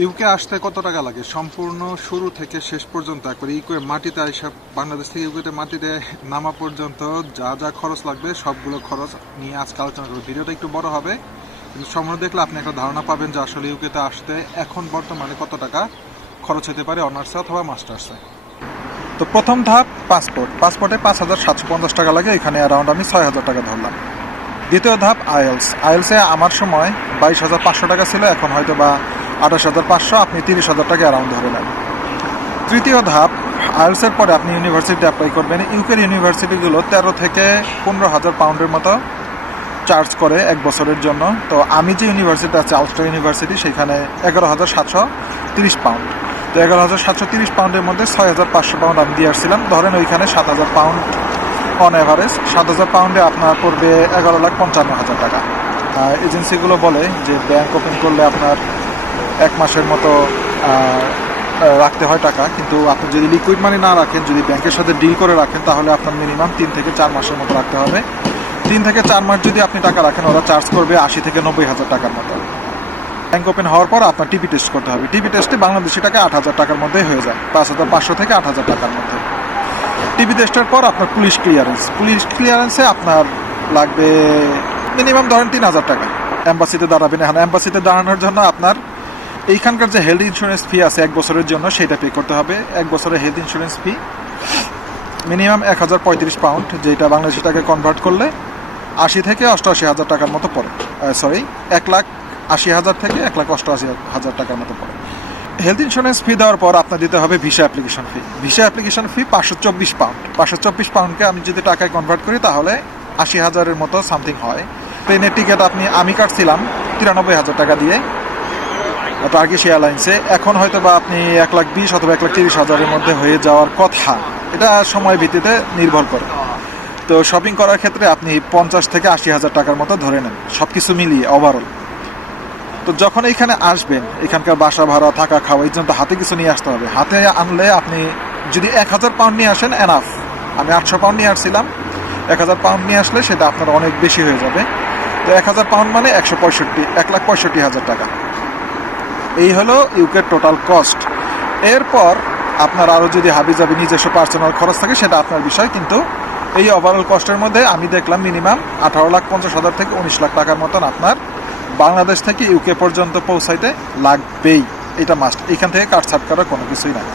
UK আসতে কত টাকা লাগে? সম্পূর্ণ শুরু থেকে শেষ পর্যন্ত একবারে ইউকে মাটিতে আইসা বাংলাদেশ থেকে ইউকেতে মাটিতে নামা পর্যন্ত যা যা খরচ লাগবে সবগুলো খরচ নিয়ে আজকে আলোচনা করবো। ভিডিওটা একটু বড় হবে, কিন্তু সম্পূর্ণ দেখলে আপনি একটা ধারণা পাবেন যে আসলে ইউকেতে আসতে এখন বর্তমানে কত টাকা খরচ হতে পারে অনার্সে অথবা মাস্টার্সে। তো প্রথম ধাপ পাসপোর্টে 5,750 টাকা লাগে, এখানে অ্যারাউন্ড আমি 6,000 টাকা ধরলাম। দ্বিতীয় ধাপ আইএলসে আমার সময় 22,500 টাকা ছিল, এখন হয়তো বা 28,500, আপনি 30,000 টাকা অ্যারাউন্ড ধরে নেন। তৃতীয় ধাপ আইএলসের পরে আপনি ইউনিভার্সিটিতে অ্যাপ্লাই করবেন। ইউকের ইউনিভার্সিটিগুলো 13 থেকে 15,000 পাউন্ডের মতো চার্জ করে এক বছরের জন্য। তো আমি যে ইউনিভার্সিটি আছে আলস্টার ইউনিভার্সিটি, সেখানে 11,730 পাউন্ড। তো 11,730 পাউন্ডের মধ্যে 6,500 পাউন্ড আমি দিয়ে আসছিলাম। ধরেন ওইখানে 7,000 পাউন্ড অন অ্যাভারেজ। 7,000 পাউন্ডে আপনার পড়বে 11,55,000 টাকা। এজেন্সিগুলো বলে যে ব্যাংক ওপেন করলে আপনার 1 মাসের মতো রাখতে হয় টাকা, কিন্তু আপনি যদি লিকুইড মানি না রাখেন, যদি ব্যাংকের সাথে ডিল করে রাখেন, তাহলে আপনার মিনিমাম 3 থেকে 4 মাসের মতো রাখতে হবে। 3 থেকে 4 মাস যদি আপনি টাকা রাখেন, ওরা চার্জ করবে 80 থেকে 90,000 টাকার মতো। ব্যাংক ওপেন হওয়ার পর আপনার টিপি টেস্ট করতে হবে। টিপি টেস্টে বাংলাদেশি টাকা 8,000 টাকার মধ্যে হয়ে যায়, 5,500 থেকে 8,000 টাকার মধ্যে। টিপি টেস্টের পর আপনার পুলিশ ক্লিয়ারেন্সে আপনার লাগবে মিনিমাম ধরেন 3,000 টাকা। অ্যাম্বাসিতে দাঁড়াবেন। এখন অ্যাম্বাসিতে দাঁড়ানোর জন্য আপনার এইখানকার যে হেলথ ইন্স্যুরেন্স ফি আছে 1 বছরের জন্য, সেটা পে করতে হবে। 1 বছরের হেলথ ইন্স্যুরেন্স ফি মিনিমাম 1,035 পাউন্ড, যেটা বাংলাদেশি টাকায় কনভার্ট করলে 80 থেকে 88,000 টাকার মতো পড়ে। 1,80,000 থেকে 1,88,000 টাকার মতো পড়ে। হেলথ ইন্স্যুরেন্স ফি দেওয়ার পর আপনার দিতে হবে visa application fee. Visa application fee 524 pound. 524 পাউন্ডকে আমি যদি টাকায় কনভার্ট করি, তাহলে 80,000-এর মতো সামথিং হয়। ট্রেনের টিকিট আমি কাটছিলাম 93,000 টাকা দিয়ে টার্কিশ এয়ারলাইন্সে। এখন হয়তো বা আপনি 1,20,000 অথবা 1,30,000-এর মধ্যে হয়ে যাওয়ার কথা। এটা সময় ভিত্তিতে নির্ভর করে। তো শপিং করার ক্ষেত্রে আপনি 50 থেকে 80,000 টাকার মতো ধরে নেন, সব কিছু মিলিয়ে ওভারঅল। তো যখন এইখানে আসবেন, এখানকার বাসা ভাড়া, থাকা, খাওয়া, এই জন্য তো হাতে কিছু নিয়ে আসতে হবে। হাতে আনলে আপনি যদি 1,000 পাউন্ড নিয়ে আসেন এনাফ। আমি 800 পাউন্ড নিয়ে আসছিলাম। 1,000 পাউন্ড নিয়ে আসলে সেটা আপনার অনেক বেশি হয়ে যাবে। তো 1,000 পাউন্ড মানে 1,65,000 টাকা। এই হলো ইউকের টোটাল কস্ট। এরপর আপনার আরও যদি হাবিজাবি নিজস্ব পার্সোনাল খরচ থাকে, সেটা আপনার বিষয়, কিন্তু এই ওভারঅল কস্টের মধ্যে আমি দেখলাম মিনিমাম 18,50,000 থেকে 19 লাখ টাকার মতন আপনার বাংলাদেশ থেকে ইউকে পর্যন্ত পৌঁছাইতে লাগবেই। এটা মাস্ট, এখান থেকে কাটছাট করার কোনো কিছুই নাই।